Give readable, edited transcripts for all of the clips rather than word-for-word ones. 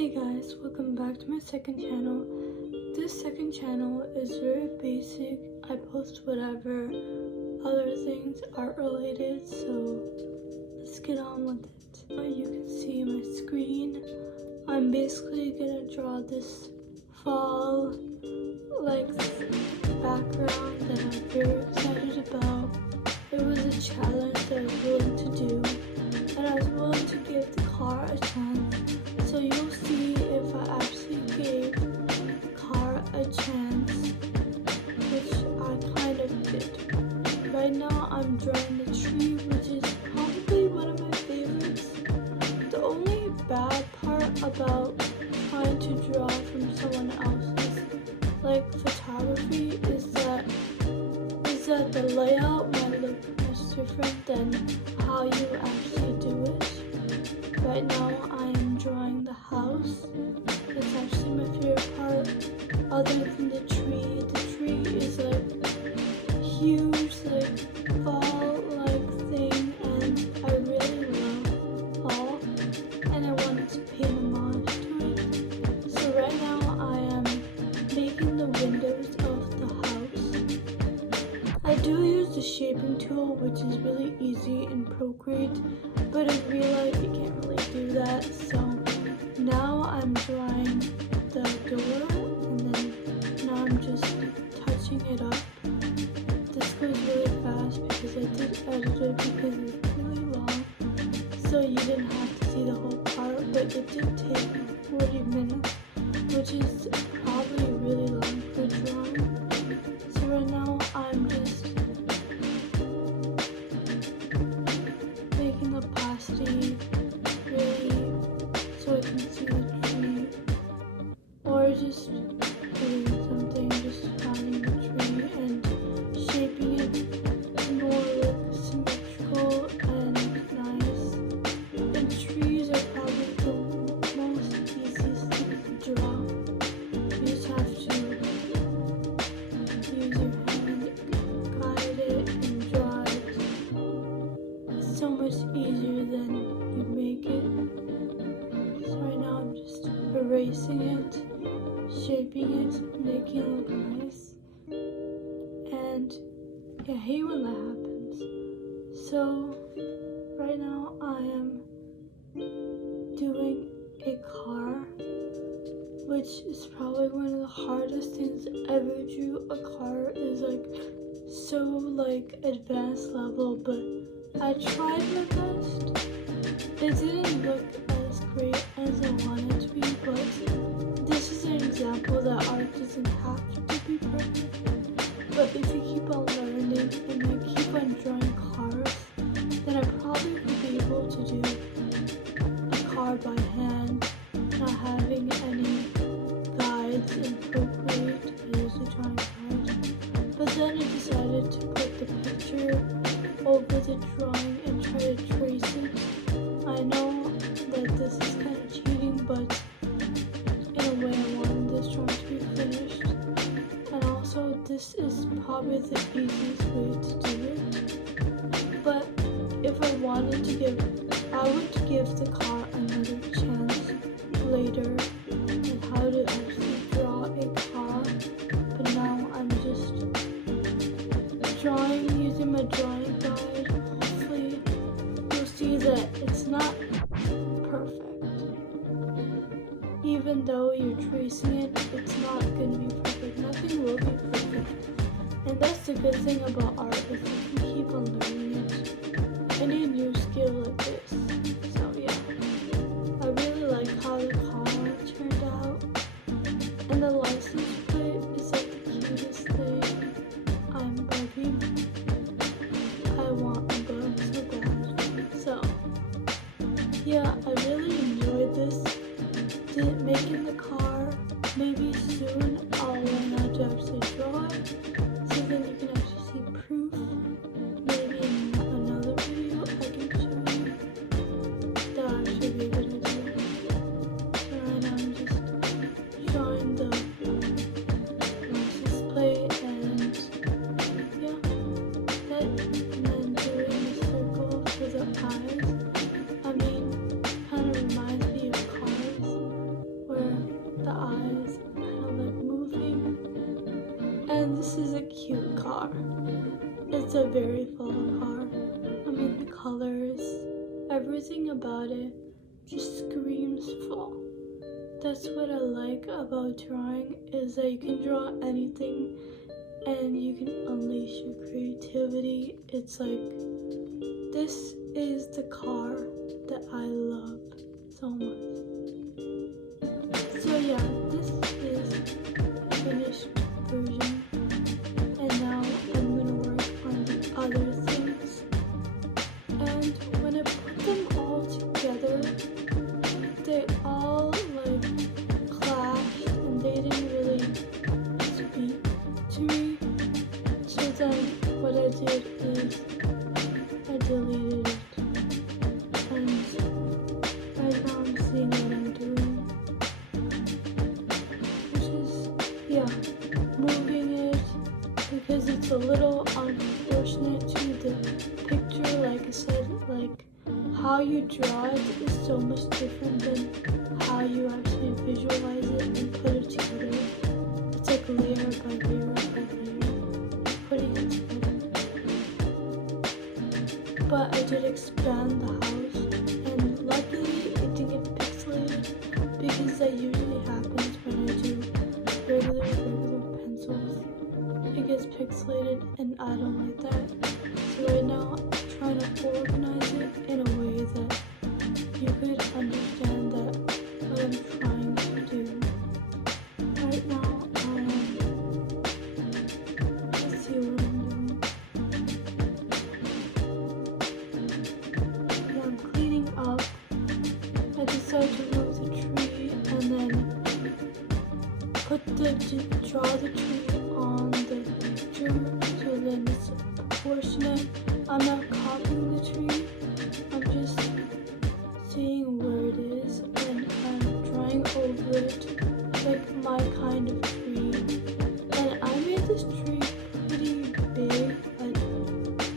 Hey guys, welcome back to my second channel. This second channel is very basic. I post whatever other things art related, so let's get on with it. You can see my screen. I'm basically gonna draw this fall background that I'm very excited about. It was a challenge that I was willing to do, and I was willing to give the car a chance. So you'll see if I actually gave car a chance, which I kind of did. Right now I'm drawing the tree, which is probably one of my favorites. The only bad part about trying to draw from someone else's photography is that the layout might look much different than how you actually do it. Right now I am drawing the house. That's actually my favorite part. Other than the tree. The tree is huge, fall thing, and I really love fall, and I wanted to pay homage to it. So right now I am making the windows of the house. I do use the shaping tool, which is really easy in Procreate, but in real life you can't really do that. So now I'm drawing the door, and then now I'm just touching it up. This goes really fast because I did edit it because it's really long, so you didn't have to see the whole part, but it did take 40 minutes, which is probably really long for drawing. So right now I'm just making the opacity really so I can see the tree, or just doing something, just finding the tree and shaping it more symmetrical and nice. And trees are probably the most easiest to draw. You just have to use your hand, guide it, and draw it. It's so much easier than you make it. So right now I'm just erasing it, shaping it, making it look nice. And I hate when that happens. So right now I am doing a car, which is probably one of the hardest things I ever drew. A car is so advanced level, but I tried my best. It didn't look as great as I wanted to be, but this is an example that art doesn't have to be perfect. But if you keep on learning and I keep on drawing cars, then I probably would be able to do a car by hand, not having any guides in Procreate. I usually drawing cards. But then I decided to put the picture over the drawing and try to trace it. I know that this is kind of cheating, but in a way I wanted this drawing to be finished. And also this is probably the easiest way to do it. But if I wanted to I would give the car another chance later on how to actually draw a car. But now I'm just drawing using my drawing guide. Hopefully you'll see that it's not perfect. Even though you're tracing it, it's not going to be perfect. Nothing will be perfect. And that's the good thing about art, is you can keep on learning it. Any new skill like this. So yeah, I really like how the car turned out. And the license plate is the cutest thing. I'm bugging. I want a bug so bad. So yeah, I really enjoyed this. Making the car. Maybe soon I'll learn how to actually draw it, so then you can actually see proof. Maybe in another video I can show you. this is a cute car. It's a very fall car. I mean, the colors, everything about it just screams fall. That's what I like about drawing, is that you can draw anything and you can unleash your creativity. It's like, this is the car that I love so much. So yeah, this is a finished version, and now I'm gonna work on the other things. And when I put them all together, they all like clashed and they didn't really speak to me. So then what I did is I deleted it, and right now I'm seeing what I'm doing, which is, yeah, moving it, because it's a little unproportionate to the picture. Like I said, like how you draw it is so much different than how you actually visualize it and put it together. It's like layer by layer by layer, putting it together. But I did expand the house, and luckily it didn't get pixelated, because that usually happens when I do regular pencils. It gets pixelated and I don't like that. So right now I'm trying to organize it in a way that you could understand that what I'm trying to do. Right now, let's see what I'm doing. Yeah, I'm cleaning up. I decided to move the tree and then draw the tree on the picture, so then it's proportionate. I'm not copying the tree, I'm just seeing where it is and I'm drawing over it like my kind of tree. And I made this tree pretty big, like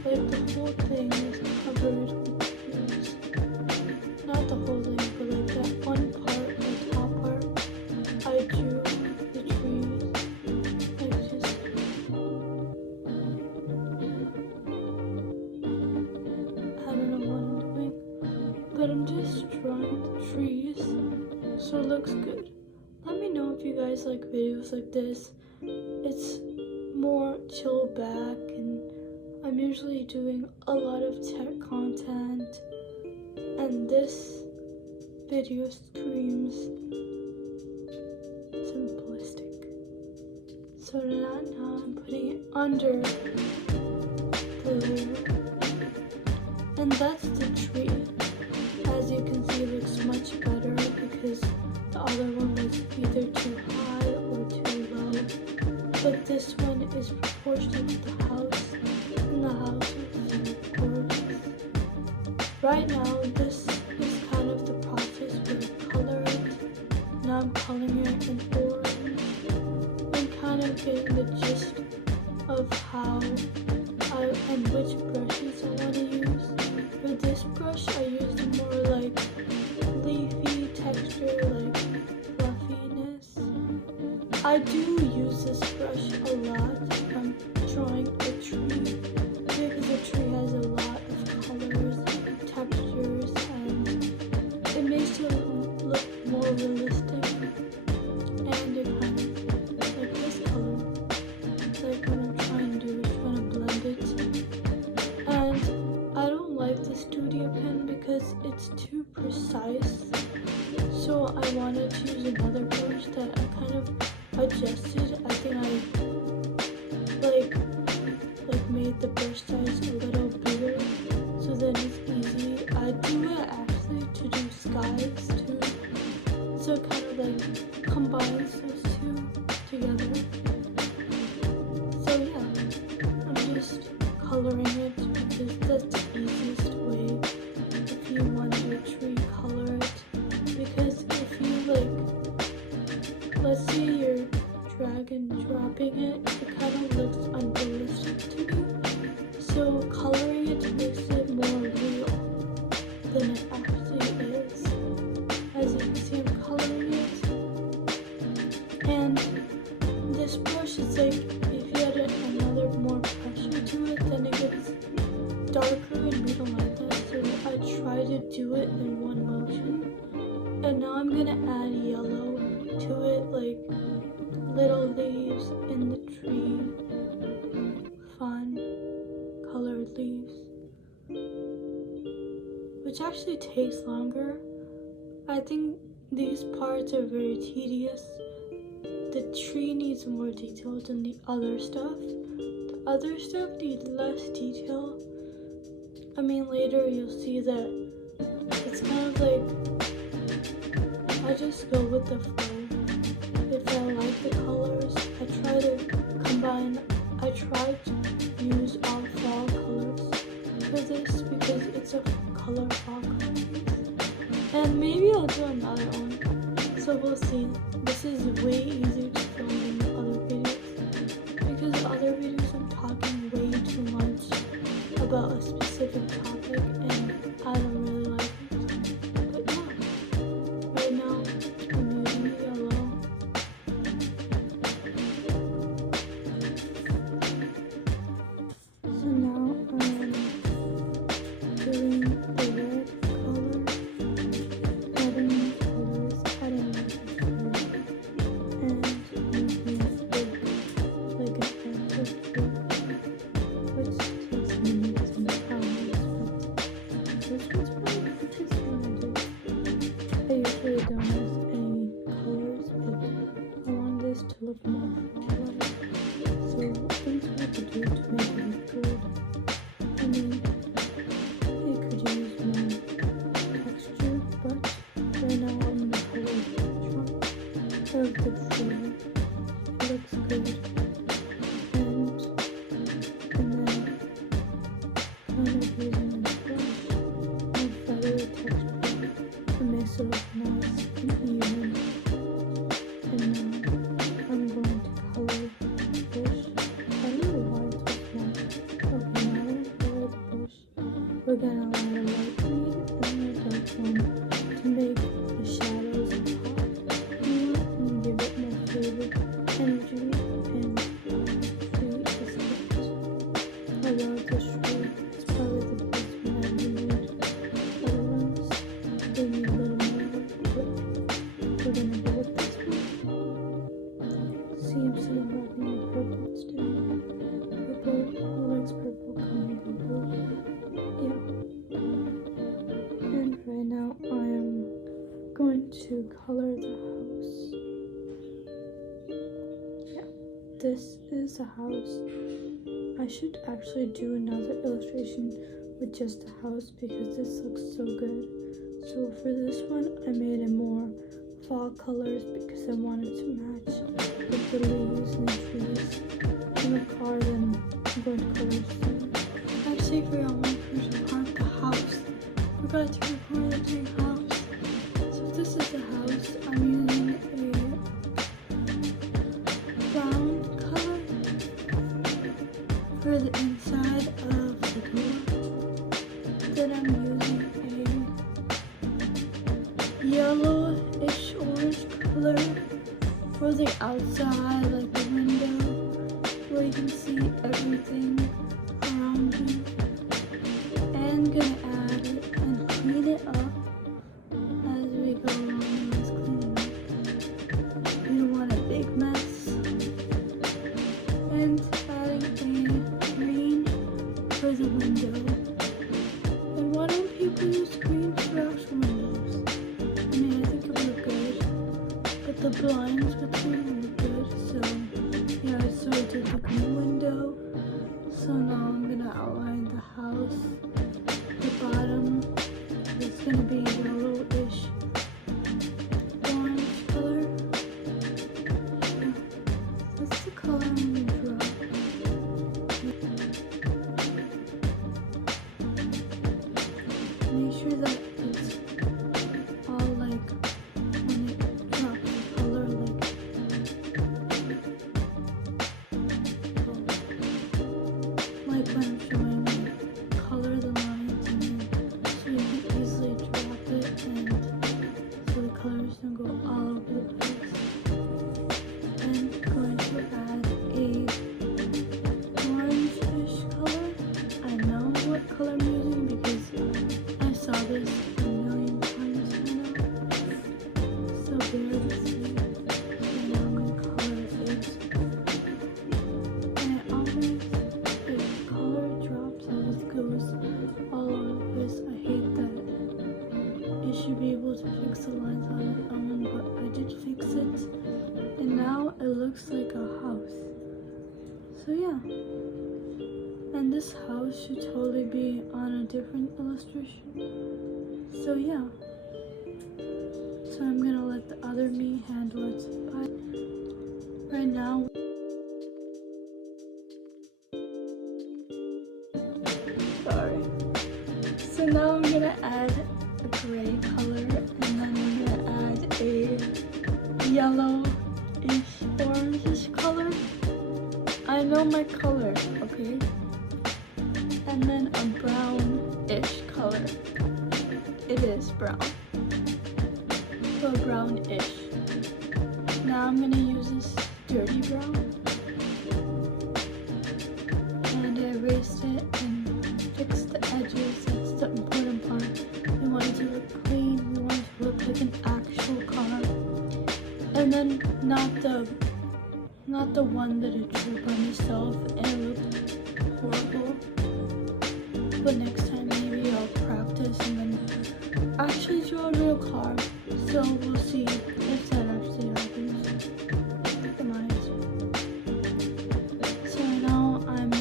the whole thing is covered with trees. Not the whole thing, but like that one part, the top part, I drew the trees, like just, I don't know what I'm doing, but I'm just drawing the trees so it looks good. Let me know if you guys like videos like this. It's more chill back, and I'm usually doing a lot of tech content, and this video screams simplistic. So now I'm putting it under the layer, and that's the tree. As you can see, it looks much better because the other one was either too high or too low, but this one is proportional to the house, and the house is gorgeous. Right now, this is kind of the process where I color it. Now I'm coloring it in orange and kind of getting the gist of how and which brushes I want to use. For this brush, I used more like leafy texture, like fluffiness. I do use this brush a lot when I'm drawing a tree, because a tree has a lot of colors, textures, and it makes it look more realistic. And it kind of like this color, like what I'm trying to do is trying to blend it. And I don't like the studio pen because it's too precise. So I wanted to use another brush that I kind of adjusted. I think I like made the brush size a little bigger, so then it's easy. I do it actually to do skies too, so it kind of like combines those two together. So yeah, I'm just coloring it because that's the easiest way if you want your tree, color it. Because if you let's say you're drag and dropping it, it kind of looks unrealistic to me. So coloring it makes it more real than it actually is. As you can see, I'm coloring it. And this brush is like, if you had an now I'm gonna add yellow to it, like little leaves in the tree. Fun colored leaves. Which actually takes longer. I think these parts are very tedious. The tree needs more detail than the other stuff. The other stuff needs less detail. I mean, later you'll see that it's kind of like, I just go with the flow. If I like the colors, I try to use all fall colors for this because it's a color fall color. And maybe I'll do another one. So we'll see. This is way easier to film than the other videos. Because the other videos I'm talking way too much about a specific topic and I don't really like it. But yeah, right now I'm using yellow. So now I'm doing the red color, adding colors, adding and making it like an active blue, which takes minutes and hours, but this one's probably the quickest one I do. I usually don't use any colors, but I want this to look more fall-like. So things we could do to make it look good. I mean, it could use more texture, but right now I'm in the color of the tree. It looks good. And then kind of using a brush and feathery texture to make it look nice and even. And now I'm going to color the bush. I don't know why it's so small. Okay, now I'm going to color the bush. We're gonna add a light green and a dark one to make the shadows on top and give it more flavor, energy, and tree aesthetic. I love this tree. It's probably the best one I've ever made. Other ones, they need a little more work, but we're gonna go with this one. CMC and rocking with purple instead. Purple, who likes purple? Comment below. Yeah. And right now I am going to color the house. Yeah, this is the house. I should actually do another illustration with just the house because this looks so good. So for this one, I made it more fall colors because I wanted to match with the leaves and the trees and the car. Then I'm going to color soon. Actually, for one crucial part, the house. Forgot to record the big house. So this is the house. I'm using a brown color for the inside of the door. Then I'm using a yellowish orange color for the outside, like the window, where you can see everything around you. And gonna add it and clean it up as we go along. Let's clean it up. We don't want a big mess. And adding a green for the window. And why don't people use green for actual windows? I mean, I think it would look good, but the blinds with green would look good. So yeah, so I did the green window. So now I'm gonna outline the house. The bottom is gonna be yellowish orange color. Yeah, that's the color I'm gonna draw. Make sure that it's all like when it drops the color, like when I'm showing color the lines and then so you can easily drop it and so the colors don't go all over the place. And going to add a orange-ish color. I know what color I'm using because I saw this a million times by now. looks like a house. So yeah. And this house should totally be on a different illustration. So yeah. So I'm gonna let the other me handle it. But right now, sorry. So now I'm gonna add a gray color, and then I'm gonna add a yellowish, orangish color. I know my color, okay? And then a brownish color. It is brown. So brownish. Now I'm gonna use this dirty brown. And I erased it and fixed the edges. That's the important part. We want it to look clean. We want it to look like an actual car. And then not the one that I drew by myself and it looked horrible. But next time maybe I'll practice and then actually draw a real car. So we'll see if that actually happens. Come on. So now I am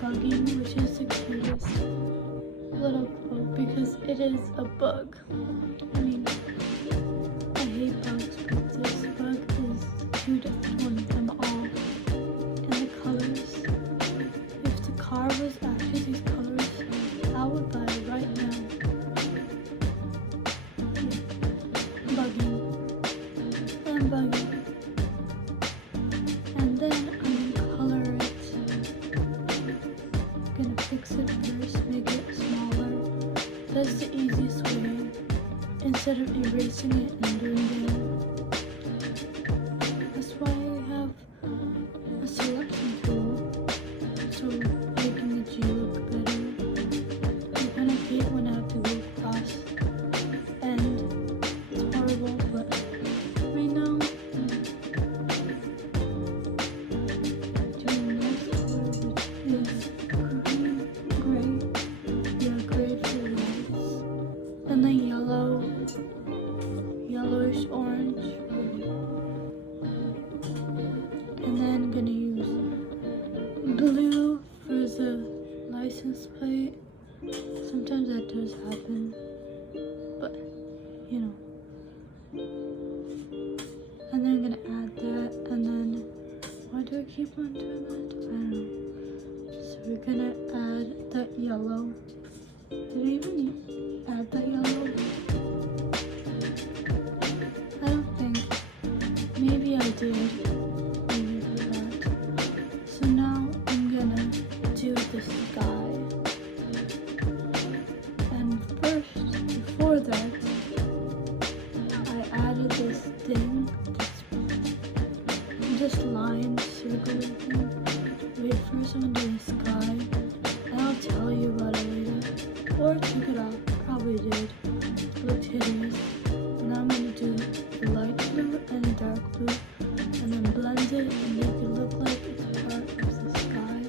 bugging, which is the cutest little bug because it is a bug. I mean, I hate bugs, but this bug is the cutest one of them all. And the colors. If the car was actually these colors, I would buy it right now. I'm bugging. And then I'm gonna color it. I'm gonna fix it first, make it smaller. That's the easiest way instead of erasing it and doing it. That's why we have a selection tool, so making the G look better. I'm gonna hate when I have to go across, and it's horrible, but right now doing the next color, which is green, gray, yeah, gray for the lights, and then yellowish orange, and then I'm gonna use blue for the license plate. Sometimes that does happen, but you know. And then I'm gonna add that, and then why do I keep on doing that? I don't know. So we're gonna add that yellow. Did I even add that yellow? I don't think. Maybe I did. Maybe I forgot. So now I'm gonna do the sky. And first, before that, I added this thing, this line, circle thing. Wait, first I'm gonna do the sky, and I'll tell you about it later. Or check it out, probably did. It looked hideous. And now I'm gonna do the light blue and the dark blue, and then blend it and make it look like it's part of the sky.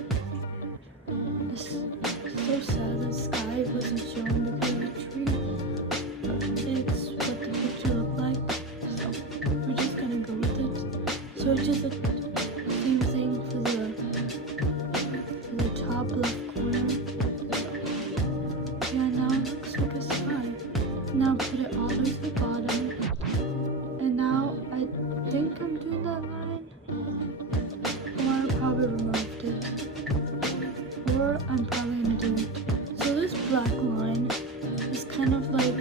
It's so sad that the sky wasn't shown because of the tree. It's what the picture looked like, so we're just gonna go with it. So it's just the same thing for the top left corner. Yeah, now it looks like a sky. Now put it all the way to the bottom, and now I think I'm doing that line, or I probably removed it, or I'm probably gonna do it. So this black line is kind of like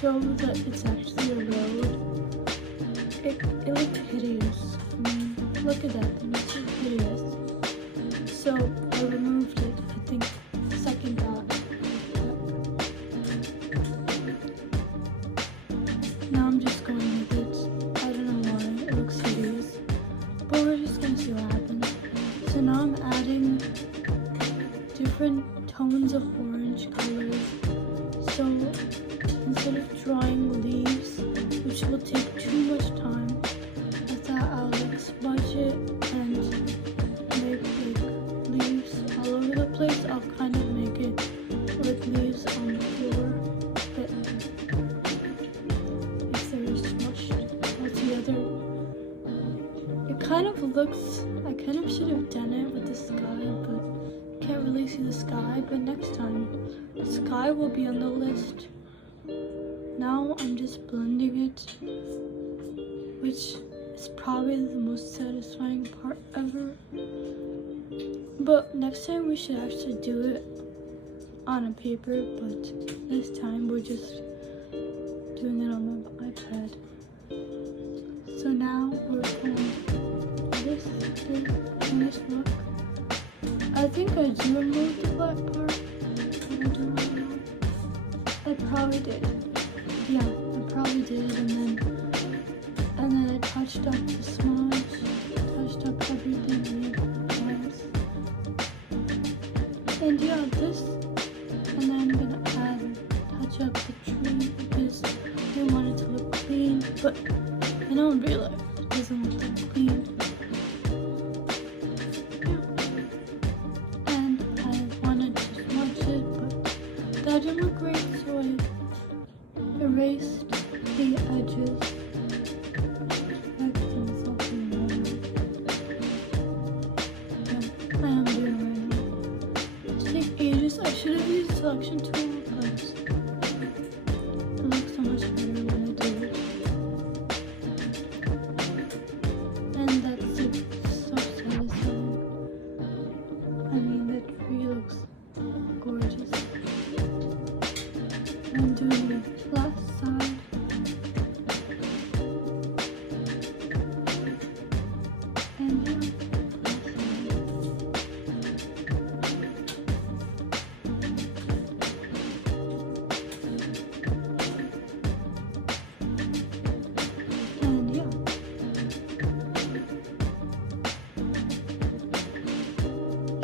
show that it's actually a road. It looked hideous. I mean, look at that thing, it's so hideous. So I removed it, I think, second thought. Now I'm just going with it. I don't know why, it looks hideous. But we're just gonna see what happens. So now I'm adding different tones of orange colors. So instead of drawing leaves, which will take too much time, I thought I'll like smudge it and make like leaves all over the place. I'll kind of make it like leaves on the floor, but if they're smushed, I'll see kind of looks, I kind of should have done it with the sky, but can't really see the sky. But next time, the sky will be on the list. Now I'm just blending it, which is probably the most satisfying part ever. But next time we should actually do it on a paper, but this time we're just doing it on my iPad. So now we're going, this is the finished look. I think I do remove the black part. But I don't know. I probably did. Yeah, I probably did, and then I touched up the smudge, touched up everything really nice. And yeah, this, and then I'm gonna touch up the tree because I want it to look clean, but I know in real life it doesn't look that clean. Yeah. And I wanted to smudge it, but that didn't look great, so I erased the edges. I am doing right now. It takes ages. I should have used selection tool, but it looks so much better when I do it. And that's like so satisfying. I mean, that tree looks gorgeous. I'm doing the last side. And yeah,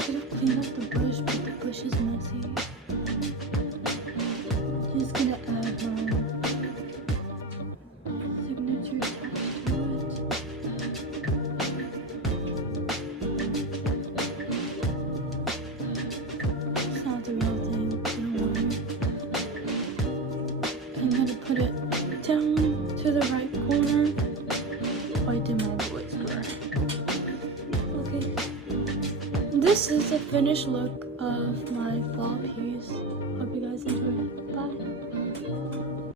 should have cleaned up the bush, but the bush is messy. Just gonna add my signature touch to it. It's not the real thing, don't worry. I'm gonna put it down to the right corner. Oh, I did my voice correct. Okay. This is the finished look of my fall